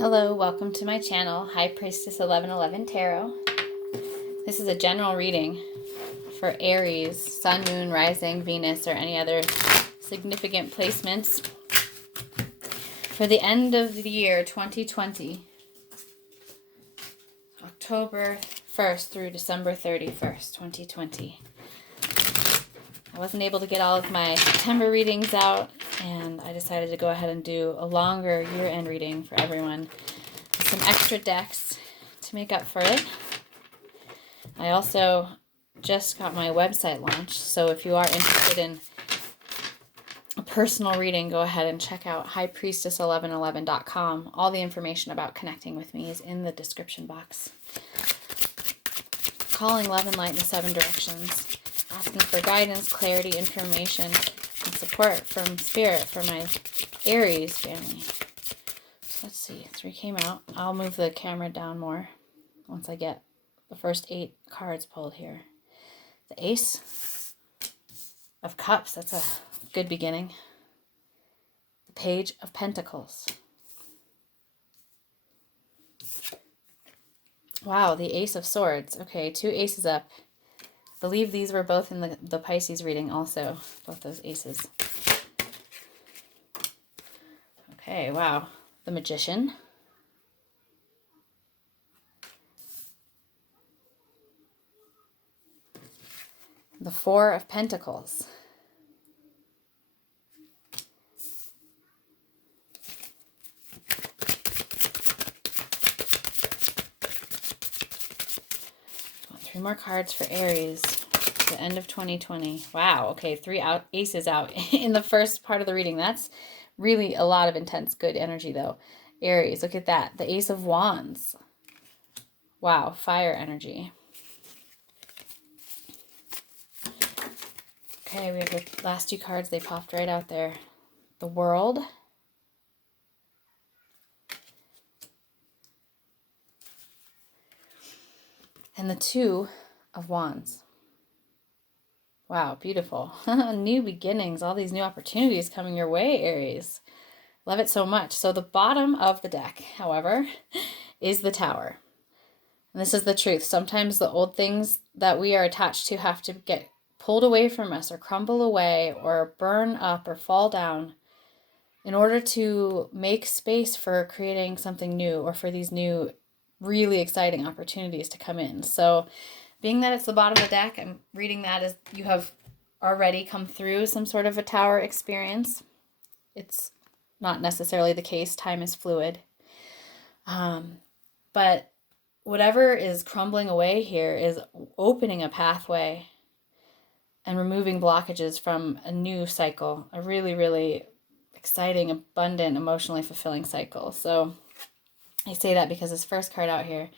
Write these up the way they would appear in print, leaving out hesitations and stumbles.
Hello, welcome to my channel, High Priestess 1111 Tarot. This is a general reading for Aries, Sun, Moon, Rising, Venus, or any other significant placements for the end of the year 2020, October 1st through December 31st, 2020. I wasn't able to get all of my September readings out, and I decided to go ahead and do a longer year-end reading for everyone with some extra decks to make up for it. I also just got my website launched, so if you are interested in a personal reading, go ahead and check out highpriestess1111.com. All the information about connecting with me is in the description box. Calling love and light in the 7 directions, asking for guidance, clarity, information, and support from Spirit for my Aries family. Let's see, 3 came out. I'll move the camera down more once I get the first 8 cards pulled here. The Ace of Cups, that's a good beginning. The Page of Pentacles. Wow, the Ace of Swords. Okay, 2 aces up. I believe these were both in the Pisces reading also, both those aces. Okay, wow. The Magician. The 4 of Pentacles. Want 3 more cards for Aries. The end of 2020. Wow, okay, 3 aces out in the first part of the reading. That's really a lot of intense, good energy, though. Aries, look at that. The Ace of Wands. Wow, fire energy. Okay, we have the last 2 cards. They popped right out there. The World. And the 2 of Wands. Wow, beautiful. New beginnings, all these new opportunities coming your way, Aries. Love it so much. So the bottom of the deck, however, is the Tower. And this is the truth. Sometimes the old things that we are attached to have to get pulled away from us or crumble away or burn up or fall down in order to make space for creating something new or for these new really exciting opportunities to come in. So being that it's the bottom of the deck, I'm reading that as you have already come through some sort of a Tower experience. It's not necessarily the case. Time is fluid. But whatever is crumbling away here is opening a pathway and removing blockages from a new cycle, a really, really exciting, abundant, emotionally fulfilling cycle. So I say that because this first card out here,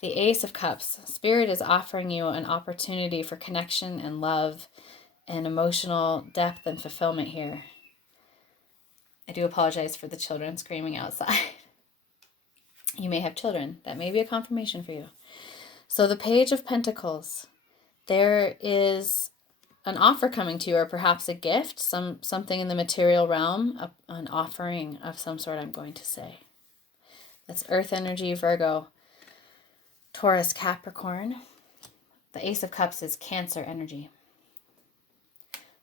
the Ace of Cups, Spirit is offering you an opportunity for connection and love and emotional depth and fulfillment here. I do apologize for the children screaming outside. You may have children. That may be a confirmation for you. So the Page of Pentacles, there is an offer coming to you, or perhaps a gift, something in the material realm, an offering of some sort, I'm going to say. That's Earth energy, Virgo, Taurus, Capricorn. The Ace of Cups is Cancer energy.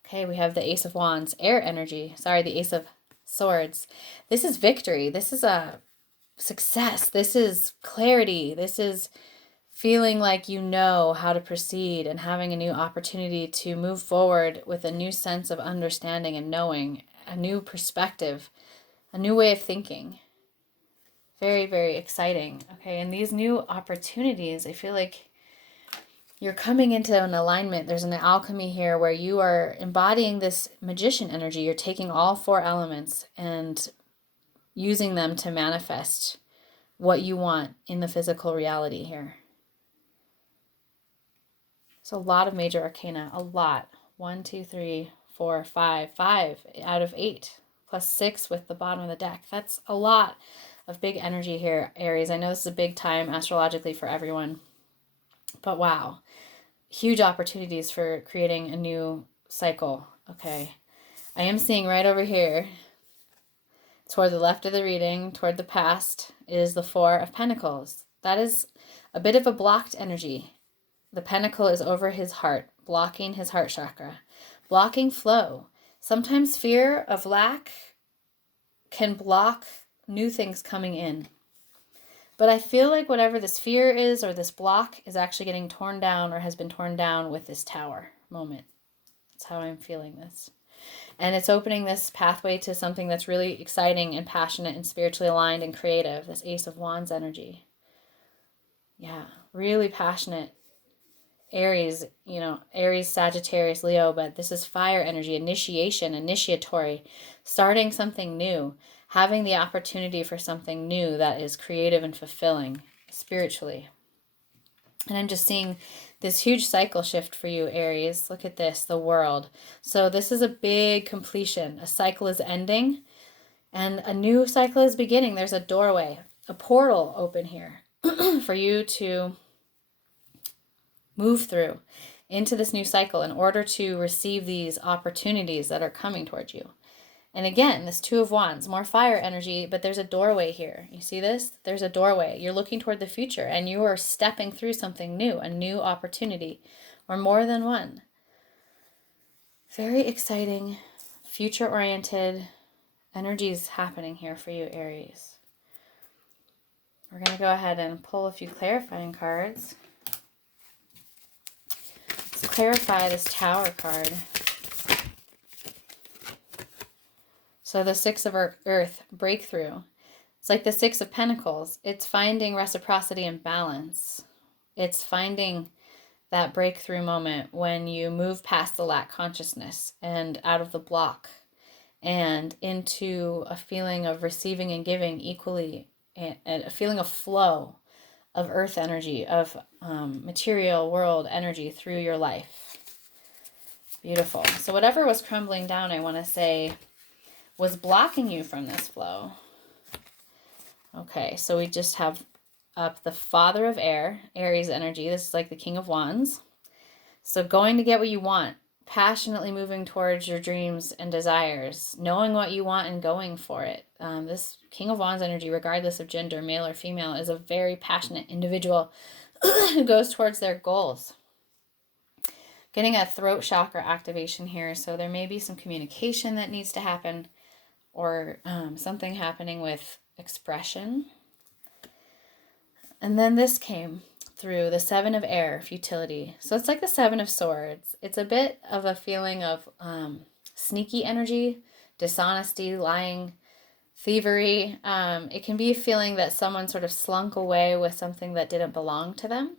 Okay, we have the Ace of Wands, air energy. Sorry, the Ace of Swords. This is victory. This is a success. This is clarity. This is feeling like you know how to proceed and having a new opportunity to move forward with a new sense of understanding and knowing, a new perspective, a new way of thinking. Very, very exciting. Okay, and these new opportunities, I feel like you're coming into an alignment. There's an alchemy here where you are embodying this magician energy. You're taking all 4 elements and using them to manifest what you want in the physical reality here. So a lot of major arcana, a lot. 1, 2, 3, 4, 5, 5 out of 8, plus 6 with the bottom of the deck. That's a lot of big energy here, Aries. I know this is a big time astrologically for everyone, but wow, huge opportunities for creating a new cycle. Okay, I am seeing right over here Toward the left of the reading, toward the past, is the Four of Pentacles. That is a bit of a blocked energy. The pentacle is over his heart, blocking his heart chakra, blocking flow. Sometimes fear of lack can block new things coming in. But I feel like whatever this fear is or this block is actually getting torn down or has been torn down with this Tower moment. That's how I'm feeling this. And it's opening this pathway to something that's really exciting and passionate and spiritually aligned and creative. This Ace of Wands energy. Yeah, really passionate. Aries, Aries, Sagittarius, Leo, but this is fire energy, initiation, initiatory, starting something new, having the opportunity for something new that is creative and fulfilling spiritually. And I'm just seeing this huge cycle shift for you, Aries. Look at this, the world. So this is a big completion. A cycle is ending and a new cycle is beginning. There's a doorway, a portal open here for you to move through into this new cycle in order to receive these opportunities that are coming towards you. And again, this Two of Wands, more fire energy, but there's a doorway here. You see this? There's a doorway. You're looking toward the future and you are stepping through something new, a new opportunity, or more than one. Very exciting, future-oriented energies happening here for you, Aries. We're going to go ahead and pull a few clarifying cards. Let's clarify this Tower card. So the Six of Earth, breakthrough. It's like the Six of Pentacles. It's finding reciprocity and balance. It's finding that breakthrough moment when you move past the lack consciousness and out of the block and into a feeling of receiving and giving equally, and a feeling of flow of earth energy, of material world energy through your life. Beautiful. So whatever was crumbling down, I want to say, was blocking you from this flow. Okay, so we just have up the Father of Air, Aries energy. This is like the King of Wands. So going to get what you want, passionately moving towards your dreams and desires, knowing what you want and going for it. This King of Wands energy, regardless of gender, male or female, is a very passionate individual who goes towards their goals. Getting a throat chakra activation here, so there may be some communication that needs to happen, or something happening with expression. And then this came through the Seven of Air, futility. So it's like the Seven of Swords. It's a bit of a feeling of sneaky energy, dishonesty, lying, thievery. It can be a feeling that someone sort of slunk away with something that didn't belong to them.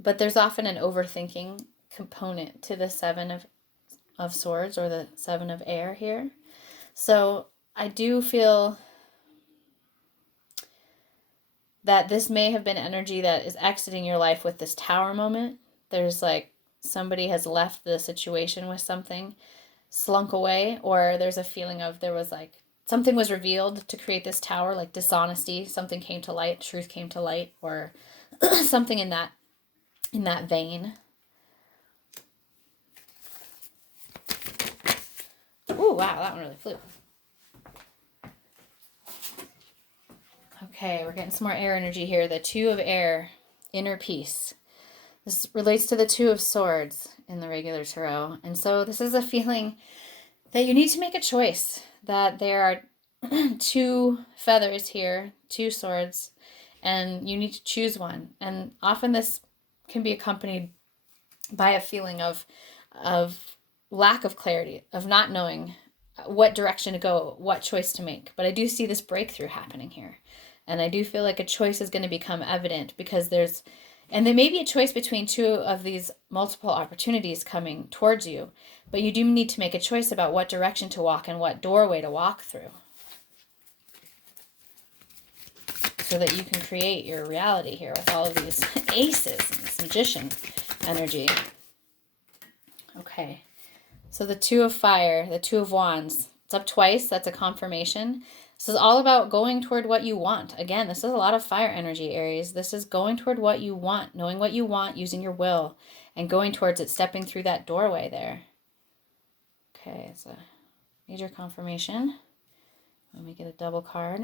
But there's often an overthinking component to the Seven of Swords, or the Seven of Air here. So I do feel that this may have been energy that is exiting your life with this Tower moment. There's like somebody has left the situation with something, slunk away, or there's a feeling of there was like something was revealed to create this Tower, like dishonesty, something came to light, truth came to light, or something in that vein. Ooh, wow, that one really flew. Okay, we're getting some more air energy here. The Two of Air, inner peace. This relates to the Two of Swords in the regular tarot. And so this is a feeling that you need to make a choice, that there are two feathers here, two swords, and you need to choose one. And often this can be accompanied by a feeling of lack of clarity, of not knowing what direction to go, what choice to make. But I do see this breakthrough happening here. And I do feel like a choice is going to become evident, because there may be a choice between two of these multiple opportunities coming towards you, but you do need to make a choice about what direction to walk and what doorway to walk through, so that you can create your reality here with all of these aces and this magician energy. Okay, so the Two of Fire, the Two of Wands, it's up twice. That's a confirmation. This is all about going toward what you want. Again, this is a lot of fire energy, Aries. This is going toward what you want, knowing what you want, using your will, and going towards it, stepping through that doorway there. Okay, it's a major confirmation. Let me get a double card.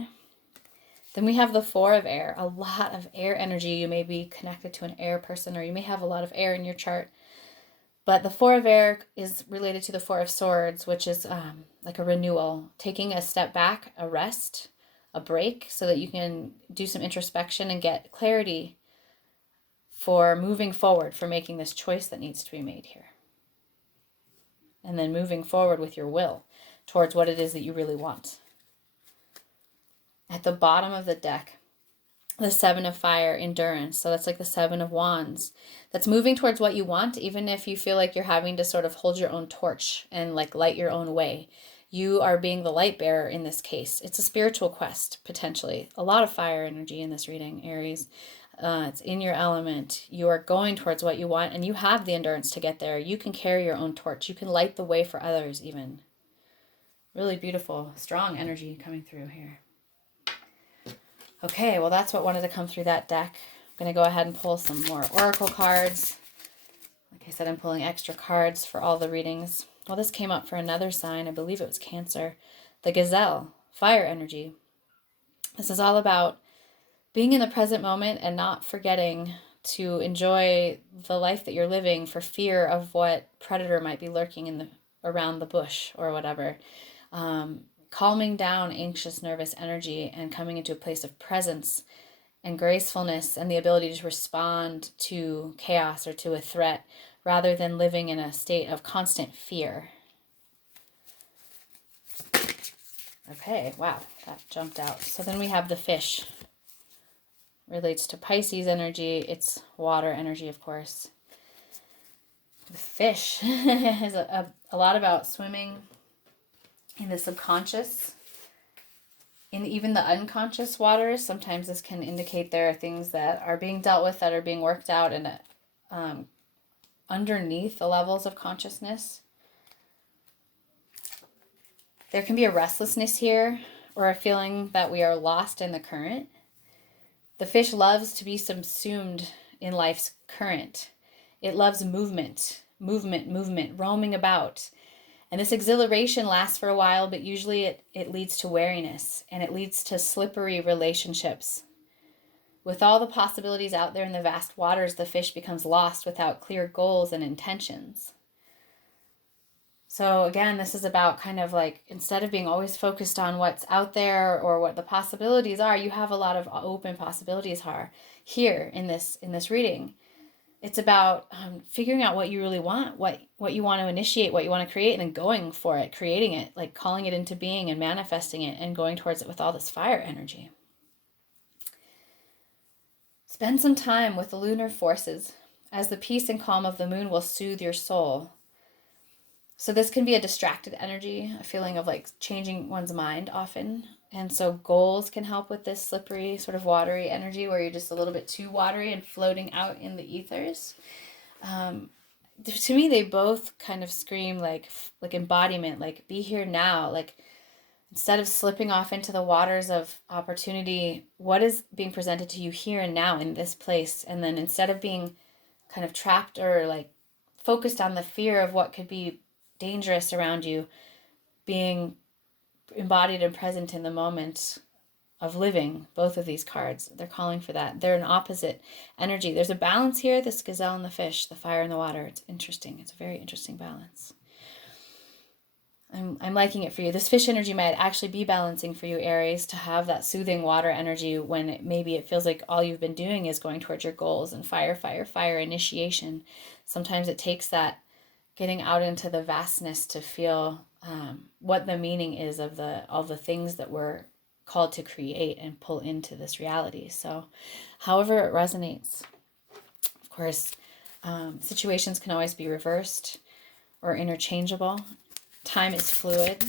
Then we have the Four of Air, a lot of air energy. You may be connected to an air person, or you may have a lot of air in your chart. But the Four of Air is related to the Four of Swords, which is like a renewal, taking a step back, a rest, a break, so that you can do some introspection and get clarity for moving forward, for making this choice that needs to be made here. And then moving forward with your will towards what it is that you really want. At the bottom of the deck, the Seven of Fire, endurance. So that's like the Seven of Wands. That's moving towards what you want, even if you feel like you're having to sort of hold your own torch and like light your own way. You are being the light bearer in this case. It's a spiritual quest, potentially. A lot of fire energy in this reading, Aries. It's in your element. You are going towards what you want, and you have the endurance to get there. You can carry your own torch. You can light the way for others, even. Really beautiful, strong energy coming through here. Okay, well, that's what wanted to come through that deck. I'm going to go ahead and pull some more oracle cards. Like I said, I'm pulling extra cards for all the readings. Well, this came up for another sign. I believe it was Cancer. The Gazelle, fire energy. This is all about being in the present moment and not forgetting to enjoy the life that you're living for fear of what predator might be lurking around the bush or whatever. Calming down anxious, nervous energy and coming into a place of presence and gracefulness and the ability to respond to chaos or to a threat rather than living in a state of constant fear. Okay, wow, that jumped out. So then we have the Fish. Relates to Pisces energy. It's water energy, of course. The Fish is a lot about swimming in the subconscious, in even the unconscious waters. Sometimes this can indicate there are things that are being dealt with, that are being worked out and underneath the levels of consciousness. There can be a restlessness here or a feeling that we are lost in the current. The fish loves to be subsumed in life's current. It loves movement, roaming about. And this exhilaration lasts for a while, but usually it leads to wariness, and it leads to slippery relationships. With all the possibilities out there in the vast waters, the fish becomes lost without clear goals and intentions. So again, this is about kind of like, instead of being always focused on what's out there or what the possibilities are, you have a lot of open possibilities here in this reading. It's about figuring out what you really want, what you want to initiate, what you want to create, and then going for it, creating it, like calling it into being and manifesting it and going towards it with all this fire energy. Spend some time with the lunar forces, as the peace and calm of the moon will soothe your soul. So this can be a distracted energy, a feeling of like changing one's mind often. And so goals can help with this slippery, sort of watery energy where you're just a little bit too watery and floating out in the ethers. To me, they both kind of scream like embodiment, like be here now. Like instead of slipping off into the waters of opportunity, what is being presented to you here and now in this place? And then instead of being kind of trapped or like focused on the fear of what could be dangerous around you, being embodied and present in the moment of living. Both of these cards, they're calling for that. They're an opposite energy. There's a balance here, this gazelle and the fish, the fire and the water. It's interesting. It's a very interesting balance. I'm liking it for you. This fish energy might actually be balancing for you, Aries, to have that soothing water energy when maybe it feels like all you've been doing is going towards your goals and fire initiation. Sometimes it takes that getting out into the vastness to feel what the meaning is of all the things that we're called to create and pull into this reality. So however it resonates. Of course, situations can always be reversed or interchangeable. Time is fluid.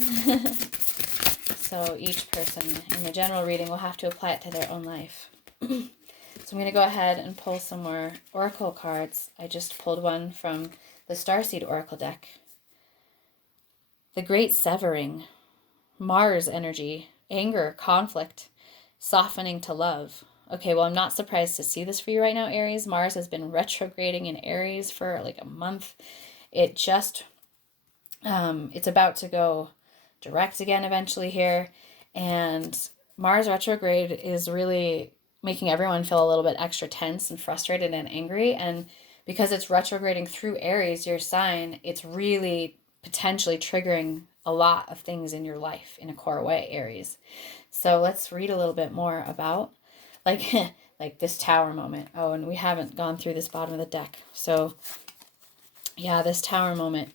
So each person in the general reading will have to apply it to their own life. So I'm going to go ahead and pull some more oracle cards. I just pulled one from the Starseed Oracle deck. The Great Severing, Mars energy, anger, conflict, softening to love. Okay, well, I'm not surprised to see this for you right now, Aries. Mars has been retrograding in Aries for like a month. It just, it's about to go direct again eventually here. And Mars retrograde is really making everyone feel a little bit extra tense and frustrated and angry. And because it's retrograding through Aries, your sign, it's really potentially triggering a lot of things in your life in a core way, Aries. So let's read a little bit more about like like this tower moment. Oh, and we haven't gone through this bottom of the deck. So yeah, this tower moment.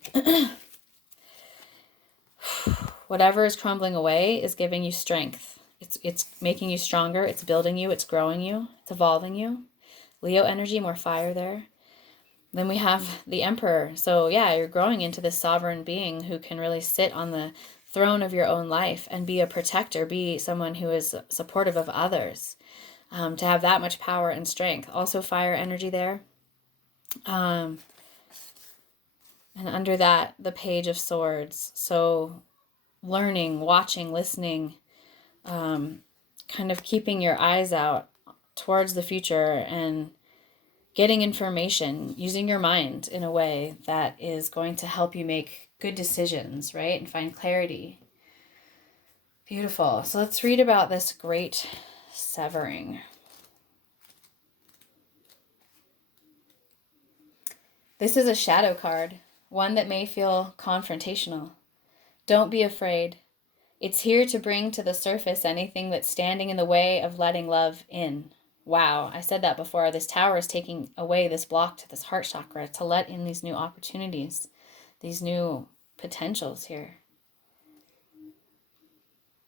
Whatever is crumbling away is giving you strength. It's making you stronger. It's building you. It's growing you. It's evolving you. Leo energy, more fire there. Then we have the Emperor. So yeah, you're growing into this sovereign being who can really sit on the throne of your own life and be a protector, be someone who is supportive of others, to have that much power and strength. Also fire energy there. And under that, the Page of Swords. So learning, watching, listening, kind of keeping your eyes out towards the future and getting information, using your mind in a way that is going to help you make good decisions, right? And find clarity. Beautiful. So let's read about this great severing. This is a shadow card, one that may feel confrontational. Don't be afraid. It's here to bring to the surface anything that's standing in the way of letting love in. Wow, I said that before. This tower is taking away this block to this heart chakra to let in these new opportunities, these new potentials here.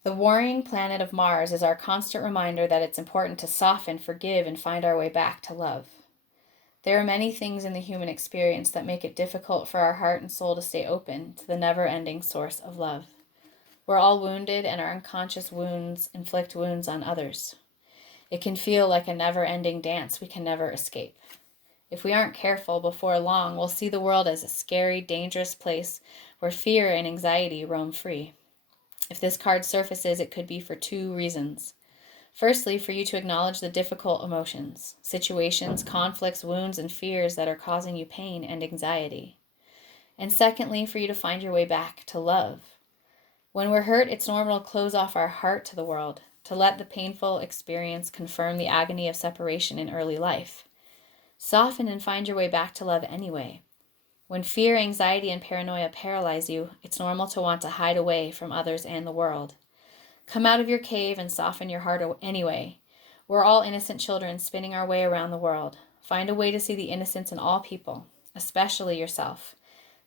The warring planet of Mars is our constant reminder that it's important to soften, forgive, and find our way back to love. There are many things in the human experience that make it difficult for our heart and soul to stay open to the never-ending source of love. We're all wounded, and our unconscious wounds inflict wounds on others. It can feel like a never-ending dance we can never escape. If we aren't careful, before long, we'll see the world as a scary, dangerous place where fear and anxiety roam free. If this card surfaces, it could be for two reasons. Firstly, for you to acknowledge the difficult emotions, situations, conflicts, wounds, and fears that are causing you pain and anxiety. And secondly, for you to find your way back to love. When we're hurt, it's normal to close off our heart to the world, to let the painful experience confirm the agony of separation in early life. Soften and find your way back to love anyway. When fear, anxiety, and paranoia paralyze you, it's normal to want to hide away from others and the world. Come out of your cave and soften your heart anyway. We're all innocent children spinning our way around the world. Find a way to see the innocence in all people, especially yourself.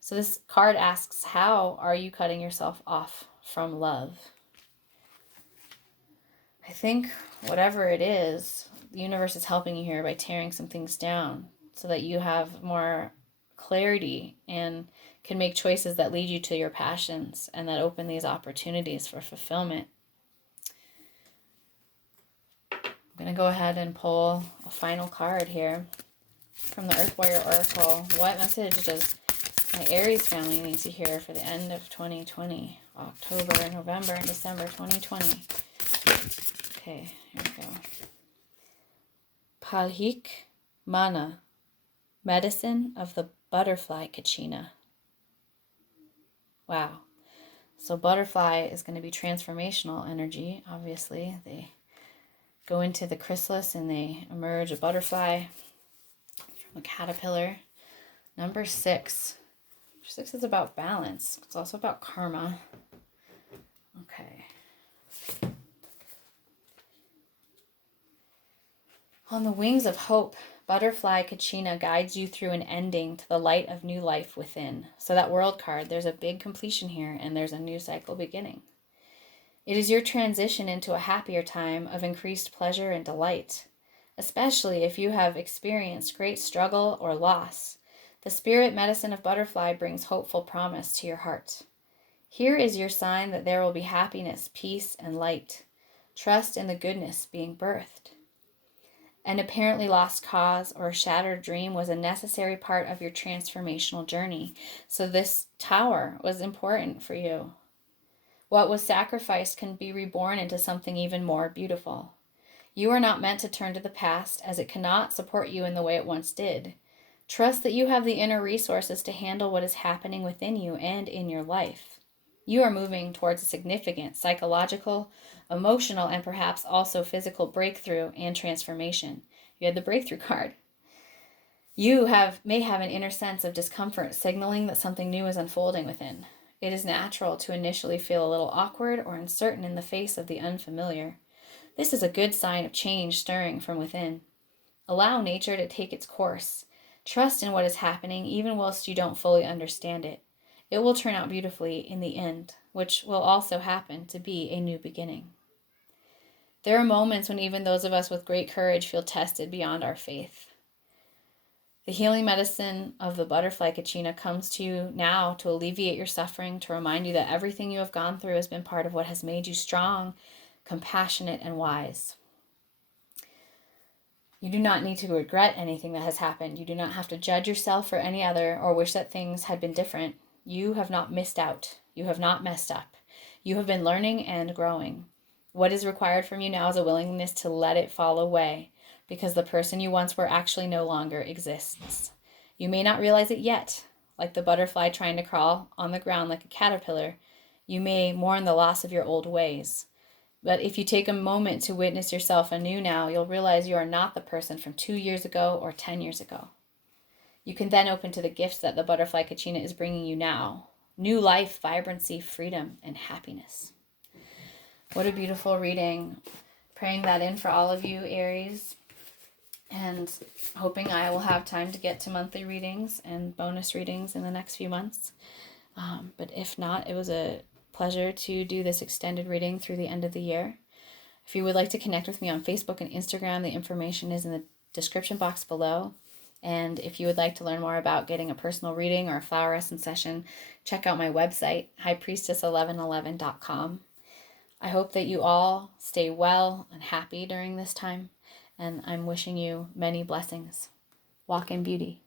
So this card asks, how are you cutting yourself off from love? I think whatever it is, the universe is helping you here by tearing some things down so that you have more clarity and can make choices that lead you to your passions and that open these opportunities for fulfillment. I'm going to go ahead and pull a final card here from the Earth Warrior Oracle. What message does my Aries family need to hear for the end of 2020? October, November, and December 2020. Okay, here we go. Palhik Mana, medicine of the butterfly Kachina. Wow. So butterfly is going to be transformational energy, obviously. They go into the chrysalis and they emerge a butterfly from a caterpillar. Number 6. Number 6 is about balance. It's also about karma. Okay. On the wings of hope, butterfly Kachina guides you through an ending to the light of new life within. So that world card, there's a big completion here and there's a new cycle beginning. It is your transition into a happier time of increased pleasure and delight, especially if you have experienced great struggle or loss. The spirit medicine of butterfly brings hopeful promise to your heart. Here is your sign that there will be happiness, peace, and light. Trust in the goodness being birthed. An apparently lost cause or shattered dream was a necessary part of your transformational journey. So this tower was important for you. What was sacrificed can be reborn into something even more beautiful. You are not meant to turn to the past, as it cannot support you in the way it once did. Trust that you have the inner resources to handle what is happening within you and in your life. You are moving towards a significant psychological, emotional, and perhaps also physical breakthrough and transformation. You had the breakthrough card. May have an inner sense of discomfort, signaling that something new is unfolding within. It is natural to initially feel a little awkward or uncertain in the face of the unfamiliar. This is a good sign of change stirring from within. Allow nature to take its course. Trust in what is happening even whilst you don't fully understand it. It will turn out beautifully in the end, which will also happen to be a new beginning. There are moments when even those of us with great courage feel tested beyond our faith. The healing medicine of the butterfly kachina comes to you now to alleviate your suffering, to remind you that everything you have gone through has been part of what has made you strong, compassionate, and wise. You do not need to regret anything that has happened. You do not have to judge yourself or any other or wish that things had been different. You have not missed out. You have not messed up. You have been learning and growing. What is required from you now is a willingness to let it fall away, because the person you once were actually no longer exists. You may not realize it yet, like the butterfly trying to crawl on the ground like a caterpillar. You may mourn the loss of your old ways. But if you take a moment to witness yourself anew now, you'll realize you are not the person from 2 years ago or 10 years ago. You can then open to the gifts that the butterfly kachina is bringing you now. New life, vibrancy, freedom, and happiness. What a beautiful reading. Praying that in for all of you, Aries. And hoping I will have time to get to monthly readings and bonus readings in the next few months. But if not, it was a pleasure to do this extended reading through the end of the year. If you would like to connect with me on Facebook and Instagram, the information is in the description box below. And if you would like to learn more about getting a personal reading or a flower essence session, check out my website, highpriestess1111.com. I hope that you all stay well and happy during this time, and I'm wishing you many blessings. Walk in beauty.